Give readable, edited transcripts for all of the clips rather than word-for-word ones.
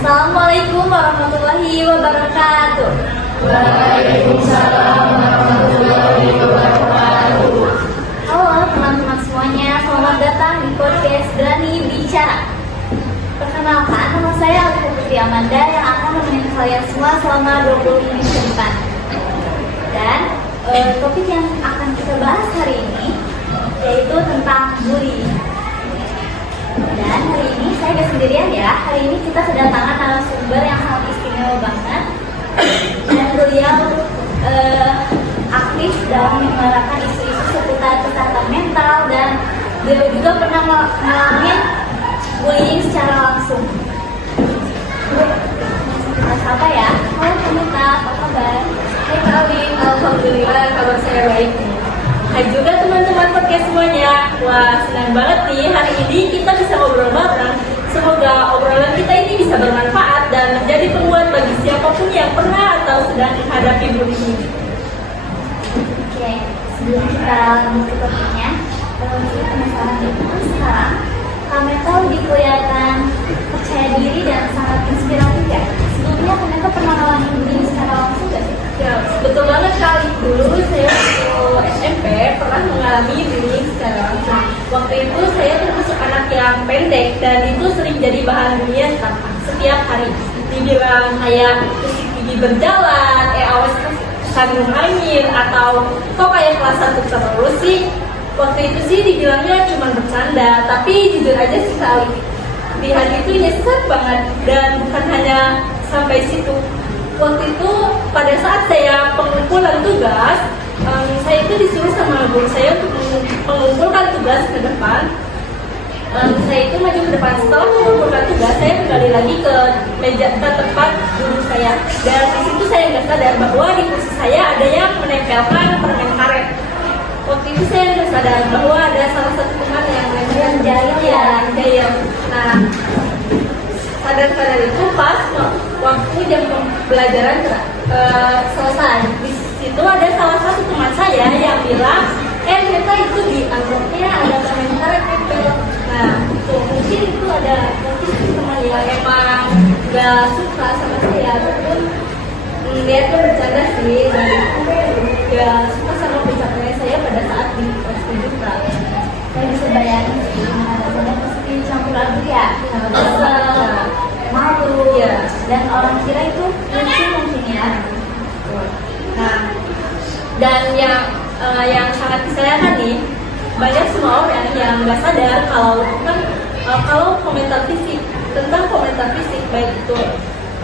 Assalamualaikum warahmatullahi wabarakatuh. Waalaikumsalam warahmatullahi wabarakatuh. Halo teman-teman semuanya, selamat datang di podcast Berani Bicara. Perkenalkan, nama saya Alif Putri Amanda yang akan menemani kalian semua selama 20 menit ke depan. Dan topik yang akan kita bahas hari ini yaitu tentang bullying. Dan hari ini saya gak sendirian ya. Hari ini kita kedatangan narasumber yang sangat istimewa banget. Dan beliau aktif dalam menyuarakan isu-isu seputar kesehatan mental, dan beliau juga pernah mengalami bullying secara langsung. Apa ya? Halo Kamita, apa kabar? Hai Kak Alin, alhamdulillah kabar saya baik. Hai juga teman-teman podcast semuanya. Wah, senang banget nih hari ini kita bisa ngobrol bareng. Semoga obrolan kita ini bisa bermanfaat dan menjadi penguat bagi siapapun yang pernah atau sedang menghadapi bullying. Oke, sebelum kita lanjut ke topiknya, saya penasaran nih, sekarang Kamita lebih kelihatan percaya diri dan sangat inspiratif ya. Sebelumnya Kamita pernah ngalamin bullying secara langsung gak sih? Ya, betul banget kali. Dulu saya waktu SMP pernah mengalami bullying secara langsung. Waktu itu saya termasuk anak yang pendek dan itu sering jadi bahan bulian setiap hari. Dibilang kayak musik gigi berjalan, awas kandung angin, atau kok kayak kelas 1 terus sih. Waktu itu sih dibilangnya cuma bercanda, tapi jujur aja sih kali di hari itu nyesek banget. Dan bukan hanya sampai situ. Waktu itu pada saat saya pengumpulan tugas, saya itu disuruh sama guru saya untuk mengumpulkan tugas ke depan. Saya itu maju ke depan. Setelah mengumpulkan tugas, saya kembali lagi ke meja ke tempat guru saya. Dan di situ saya nggak sadar bahwa di kursi saya ada yang menempelkan permen karet. Waktu itu saya nggak sadar bahwa ada salah satu teman yang menempel jahil. Nah, sadar itu pas waktu jam pembelajaran selesai. Di situ ada salah satu teman saya yang bilang, ternyata itu di amplopnya ada permen karet tempel. Nah, mungkin itu ada teman yang emang gak suka sama saya, ataupun dia tuh bercanda sih, dan gak suka sama pencapaian saya pada saat di kelas 7. Saya bisa bayangin sih, rasanya pasti campur aduk ya, malu ya, dan orang kira itu lucu mungkin ya. Nah, dan yang sangat disayangkan nih, banyak semua orang yang nggak sadar kalau komentar fisik, tentang komentar fisik, baik itu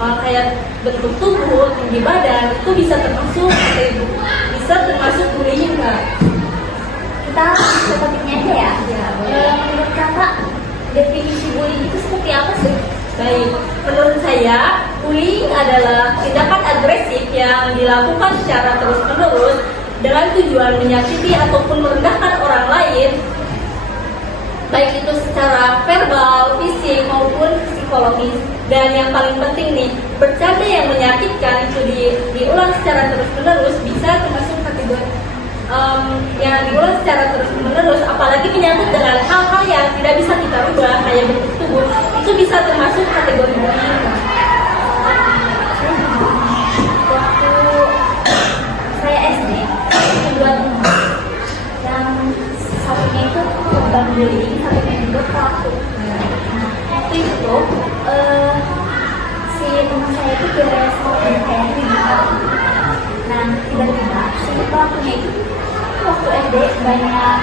kayak bentuk tubuh, tinggi badan, itu bisa termasuk bullying nggak? Kita ke topiknya aja ya. Menurut kakak, definisi bullying itu seperti apa sih? Baik, menurut saya, bullying adalah tindakan agresif yang dilakukan secara terus-menerus dengan tujuan menyakiti ataupun merendahkan orang lain, baik itu secara verbal, fisik, maupun psikologis. Dan yang paling penting nih, bercanda yang menyakitkan itu diulang secara terus-menerus bisa termasuk kategori yang diulang secara terus-menerus, apalagi menyangkut dengan hal-hal yang tidak bisa kita rubah, kayak bentuk tubuh, itu bisa termasuk kategori bullying. Waktu saya SD, kedua teman, yang satunya itu korban bullying, satunya juga pelaku. Nah, waktu itu si teman saya itu kayak kayak ribut. Nah, tiba-tiba si pelakunya itu waktu SD banyak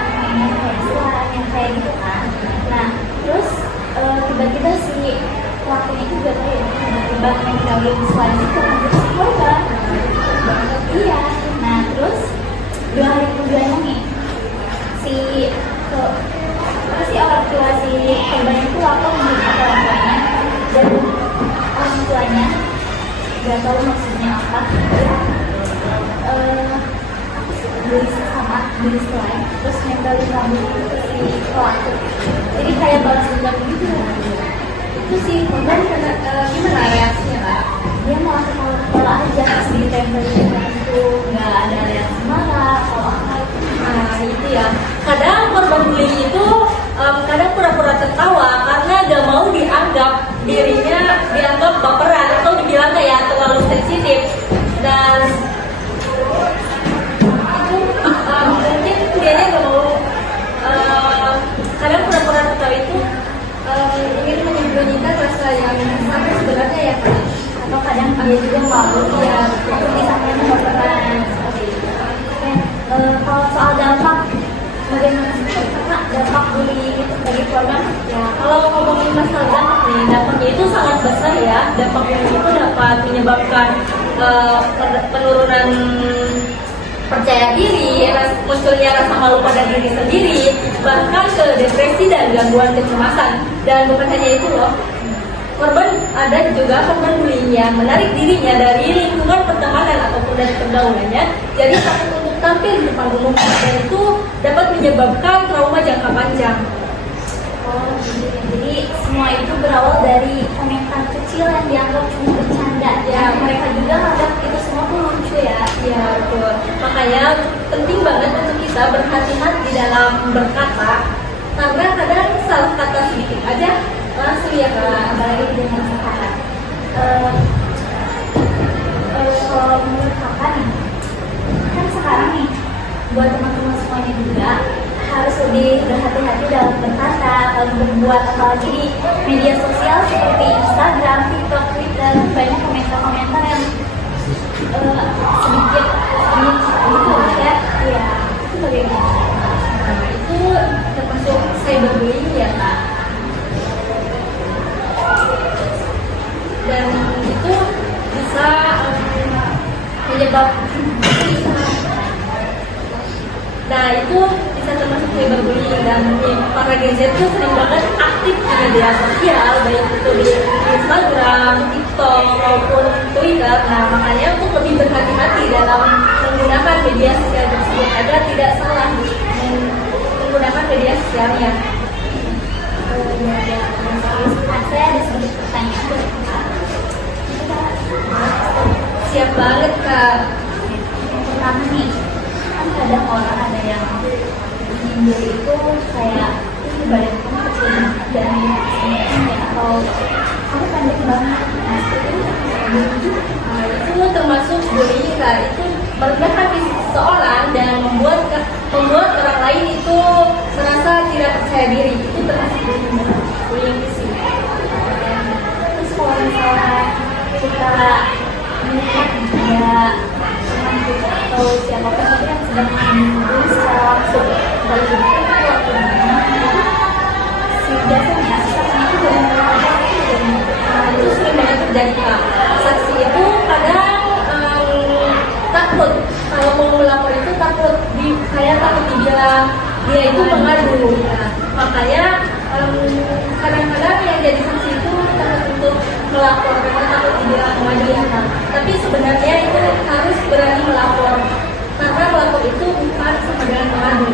yang kayak gitu kan. Nah, terus tiba-tiba si pelakunya itu gak tahu ya, tiba-tiba nempelin selain itu untuk si korban. Iya. Nah, terus 2 hari kemudian nih si orang tua si korban itu lapor menghubungi orang tuanya, dan orang tuanya gak tahu maksudnya apa, beli selain terus nempelin rambut itu ke si pelaku, jadi kayak balas dendam gitu. Itu si korban gimana reaksinya Kak? Dia malah kepala aja pas ditempelin itu, nggak ada reaksi marah kalau apa. Nah itu ya, kadang korban bullying itu kadang pura-pura tertawa karena gak mau dianggap dirinya dianggap dia juga malu ya untuk disampaikan korban seperti itu. Oke, kalau soal dampak, bagaimana sih Kak, dampak bullying itu bagi korban? Ya, kalau ngomongin masalah dampak nih, dampaknya itu sangat besar ya. Dampak bullying itu dapat menyebabkan penurunan percaya diri, munculnya rasa malu pada diri sendiri, bahkan ke depresi dan gangguan kecemasan. Dan bukan hanya itu loh, ada juga korban bullying yang menarik dirinya dari lingkungan pertemanan ataupun dari pergaulannya, jadi takut untuk tampil di depan umum, dan itu dapat menyebabkan trauma jangka panjang. Oh, jadi semua itu berawal dari komentar kecil yang dianggap cuma bercanda. Ya, mereka juga menganggap itu semua tuh lucu ya. Ya, betul. Makanya penting banget untuk kita berhati-hati dalam berkata, karena kadang salah kata sedikit aja langsung ya Kak. Apalagi dengan sekarang. Kalau menurut kakak nih, kan sekarang nih, buat teman-teman semuanya juga harus lebih berhati-hati dalam berkata, dalam berbuat, apalagi di media sosial seperti Instagram, TikTok, Twitter, banyak komentar-komentar yang sedikit gitu ya. Iya, itu bagaimana? Nah, itu termasuk cyberbullying ya Kak. Dan itu bisa menyebabkan, nah itu bisa termasuk cyberbullying. Dan para Gen Z itu sering banget aktif di media sosial, baik itu di Instagram, TikTok maupun Twitter. Nah, makanya untuk lebih berhati-hati dalam menggunakan media sosial tersebut agar tidak salah menggunakan media sosialnya. Saya ada sedikit pertanyaan buat kakak. Siap banget Kak. Yang pertama nih, kan kadang orang ada yang bully itu kayak ini badan kamu kecil banget dan sebenarnya atau kamu pendek banget. Nah, Itu termasuk bullying Kak. Itu merendahkan hati seseorang dan membuat orang lain itu merasa tidak percaya diri. Itu termasuk bullying fisik. terus kalau misalnya kita melihat ada teman kita atau siapapun itu yang sedang membuli secara langsung dari hidup kita waktu si biasanya saksinya itu dari mereka Nah, itu sering banget terjadi Kak. Saksi itu kadang takut kalau mau melapor itu takut kayak takut dibilang dia itu pengadu. Nah, makanya kadang-kadang yang jadi saksi itu takut untuk melapor karena takut dibilang pengadu ya Kak. Tapi sebenarnya itu harus berani melapor karena melapor itu bukan sama dengan pengadu.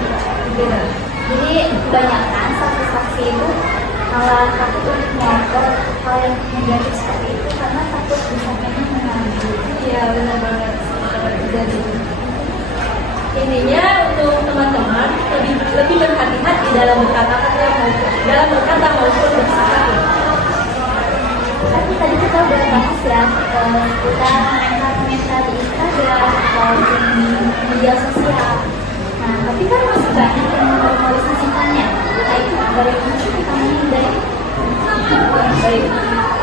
Beda. jadi kebanyakan saksi-saksi itu malah takut untuk melapor hal yang negatif seperti itu karena takut disampaikan mengadu. Iya benar banget. Jadi intinya untuk teman-teman lebih berhati-hati dalam berkata maupun bersikap. Tapi tadi kita udah bahas ya seputar komentar-komentar di Instagram atau di media sosial. Nah, tapi kan masih banyak yang memobilisasikannya. Nah, itu bagaimana sih kita menghindari? Baik,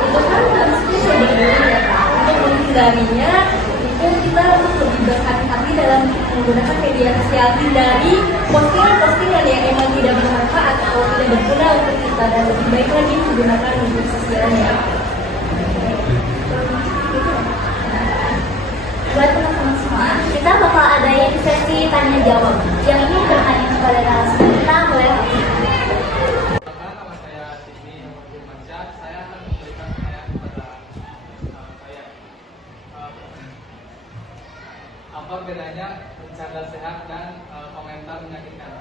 itu kan harus cyberbullying ya Kak. Untuk menghindarinya itu kita harus lebih berhati-hati dalam menggunakan media sosial, hindari postingan-postingan yang emang tidak bermanfaat atau tidak berguna untuk kita, dan lebih baik lagi menggunakan media sosialnya. Buat teman-teman semua, kita bakal adain sesi tanya jawab. Yang ingin bertanya kepada narasumber kita boleh Nama saya Dini Firmansyah. Saya akan memberikan pertanyaan kepada saya. Apa bedanya bercanda sehat dan komentar menyakitkan?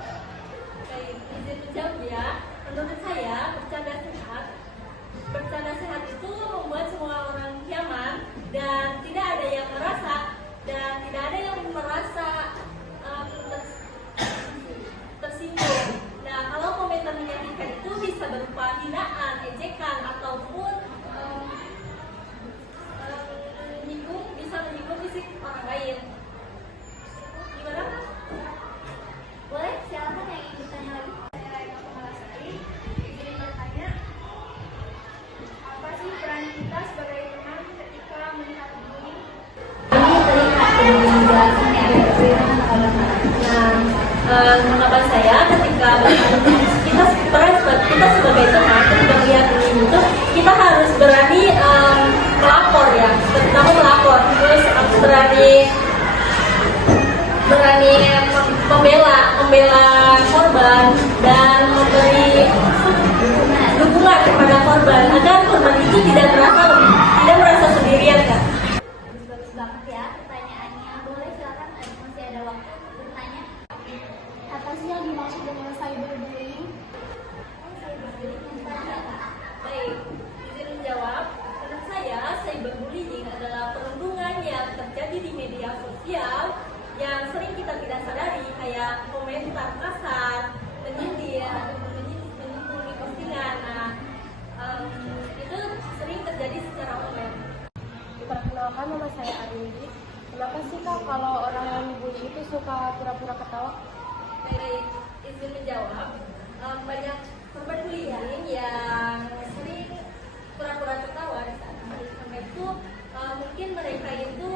Baik, izin menjawab ya. Menurut saya, bercanda sehat itu membuat semua orang nyaman dan tidak ada yang merasa tersinggung. Nah, kalau komentar menyakitkan itu bisa berupa hinaan, ejekan, ataupun bisa menyinggung fisik orang lain. Gimana? boleh silakan yang ingin bertanya lagi. Izin bertanya, apa sih peran kita sebagai teman ketika melihat tanggapan saya ketika kita sebagai teman ketika melihat ini itu kita harus berani melapor ya, terutama melapor, terus berani membela korban dan memberi dukungan kepada korban agar korban itu tidak merasa sendirian kan. Bagus banget ya pertanyaannya. Boleh silakan, masih ada waktu bertanya. Apa sih yang dimaksud dengan cyberbullying? Baik, izin menjawab. Menurut saya, cyberbullying adalah perundungan yang terjadi di media sosial yang sering kita tidak sadari, kayak komentar kasar, menyindir, ataupun menyinggung di postingan. Nah, itu sering terjadi secara online. Perkenalkan, nama saya Arindi. Kenapa sih Kak kalau orang yang dibully itu suka pura-pura ketawa? Baik, izin menjawab. Banyak korban bullying yang sering pura-pura tertawa di saat hari sampai itu mungkin mereka itu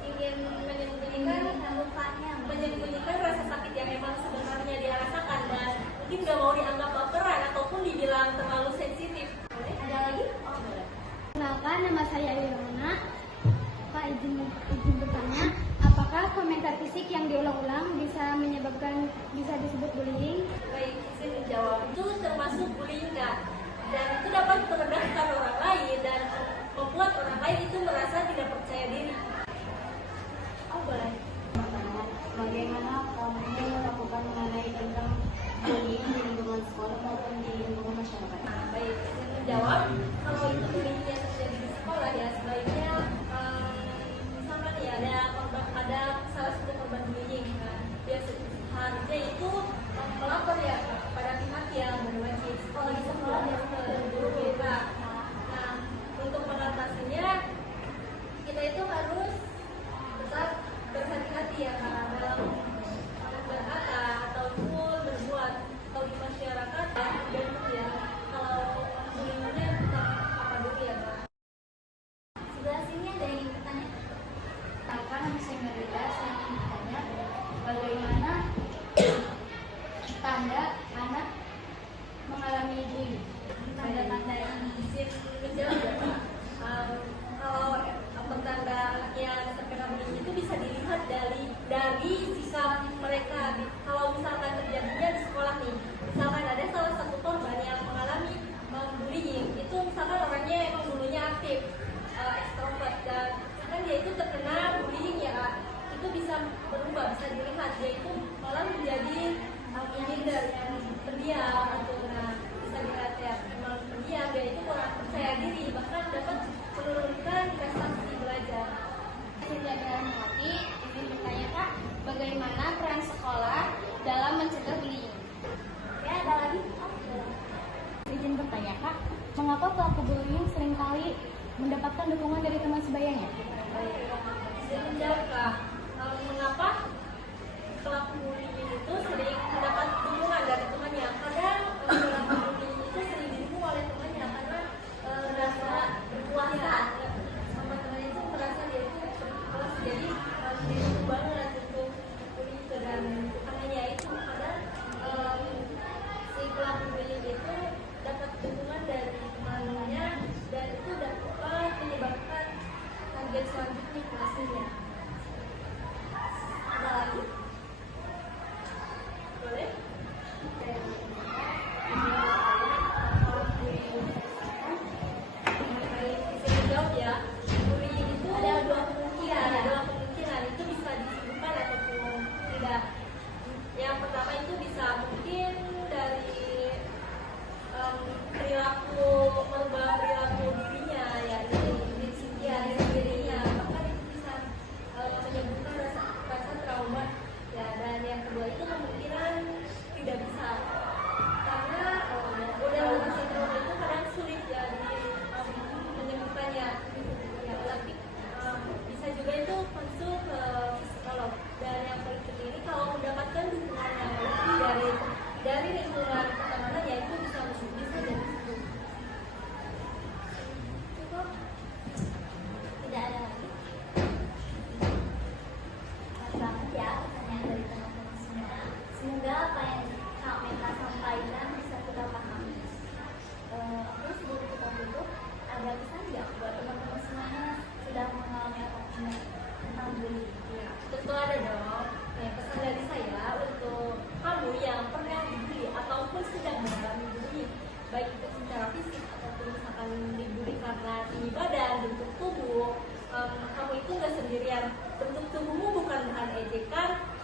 ingin menyembunyikan rasa sakit yang memang sebenarnya dia rasakan dan mungkin gak mau dianggap baperan ataupun dibilang terlalu sensitif. Boleh? Ada lagi? Oh, boleh. Kenalkan, nama saya Irwana. Kak, izin bertanya, apakah komentar fisik yang diulang-ulang bisa disebut bullying? Baik, izin menjawab. Itu termasuk bullying Kak. Dan itu dapat merendahkan orang lain dan membuat orang lain itu merasa tidak percaya diri. Oh, boleh. Bagaimana kamu melakukan mengenai tentang bullying di lingkungan sekolah maupun di lingkungan masyarakat? Baik, izin menjawab. Kalau itu bullying yang terjadi di sekolah ya sebaiknya misalkan ya ada salah satu korban bullying kan, dia seharusnya itu melapor ya kepada pihak yang berwajib. Kalau di sekolah ya ke guru BK. Nah, untuk mengatasinya kita itu harus tetap berhati-hati ya Kak, dalam berkata ataupun berbuat. Kalau di masyarakat dan ya kalau bullyingnya tetap apa dulu ya Kak. Sebelah sini ada yang ingin bertanya. Nama saya Merida, saya ingin bertanya bagaimana tanda anak mengalami bullying? Tanda-tanda yang izin menjawab ya Kak. Kalau tanda yang terkena bullying itu bisa dilihat dari sikap mereka. Kalau misalkan terjadinya di sekolah nih, misalkan ada salah satu korban yang mengalami bullying, itu misalkan orangnya emang dulunya aktif, ekstrovert, dan kan dia itu terkena bullying ya Kak, itu bisa berubah, bisa dilihat dia itu malah menjadi minder yang pendiam atau bisa dilihat ya memang pendiam, dia itu kurang percaya diri, bahkan dapat menurunkan prestasi belajar. Tidak dalam hati, ingin bertanya Kak, bagaimana peran sekolah dalam mencegah bullying? Ya, ada lagi? Izin bertanya Kak, mengapa pelaku bullying seringkali mendapatkan dukungan dari teman sebayanya? Izin menjawab Kak, mengapa pelaku bullying itu sering mendapat dukungan dari temannya? Kadang pelaku bullying itu sering didukung oleh temannya karena rasa berkuasa sama temannya itu merasa dia itu berkelas, jadi dia itu banget untuk bullying itu. Dan makanya itu kadang si pelaku bullying itu dapat dukungan dari temannya dan itu dapat menyebabkan target selanjutnya kelasnya. Ada lagi? Boleh?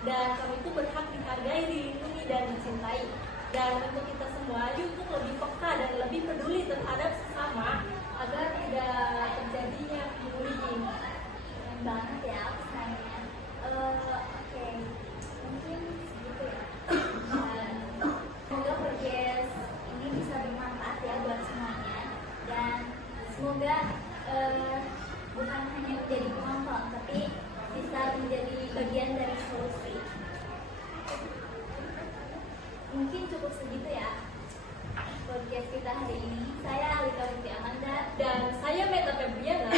dan kami itu berhak dihargai, dilindungi, dan dicintai. Dan untuk kita semua, yuk untuk lebih peka dan lebih peduli terhadap sesama agar tidak terjadinya bullying. Keren banget ya pesannya. Oke, mungkin segitu ya. Dan semoga podcast ini bisa bermanfaat ya buat semuanya. Dan semoga bukan hanya menjadi penonton, tapi bisa menjadi bagian dari solusi. Mungkin cukup segitu ya podcast kita hari ini. Saya Alika Putri Amanda Dan saya Meta Febriana.